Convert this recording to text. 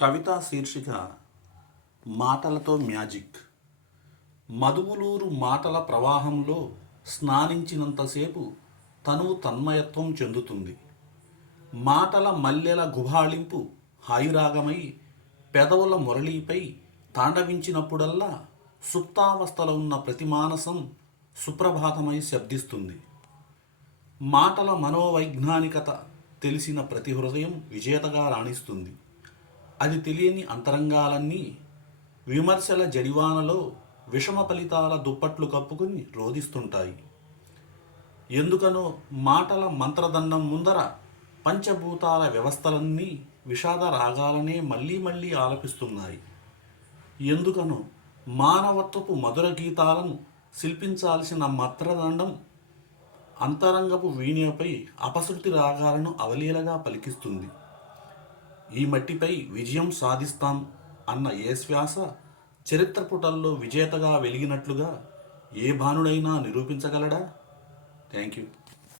కవితా శీర్షిక మాటలతో మ్యాజిక్. మధువులూరు మాటల ప్రవాహంలో స్నానించినంతసేపు తనువు తన్మయత్వం చెందుతుంది. మాటల మల్లెల గుహాళింపు హాయిరాగమై పెదవుల మురళీపై తాండవించినప్పుడల్లా సుప్తావస్థలో ఉన్న ప్రతి మానసం సుప్రభాతమై శబ్దిస్తుంది. మాటల మనోవైజ్ఞానికత తెలిసిన ప్రతి హృదయం విజేతగా రాణిస్తుంది. అది తెలియని అంతరంగాలన్నీ విమర్శల జడివానలో విషమ ఫలితాల దుప్పట్లు కప్పుకుని రోధిస్తుంటాయి. ఎందుకనో మాటల మంత్రదండం ముందర పంచభూతాల వ్యవస్థలన్నీ విషాద రాగాలనే మళ్ళీ మళ్ళీ ఆలపిస్తున్నాయి. ఎందుకనో మానవత్వపు మధుర గీతాలను శిల్పించాల్సిన మంత్రదండం అంతరంగపు వీణ్యపై అపశృతి రాగాలను అవలీలగా పలికిస్తుంది. ఈ మట్టిపై విజయం సాధిస్తాం అన్న ఏ శ్వాస చరిత్ర పుటల్లో విజేతగా వెలిగినట్లుగా ఏ భానుడైనా నిరూపించగలడా? Thank you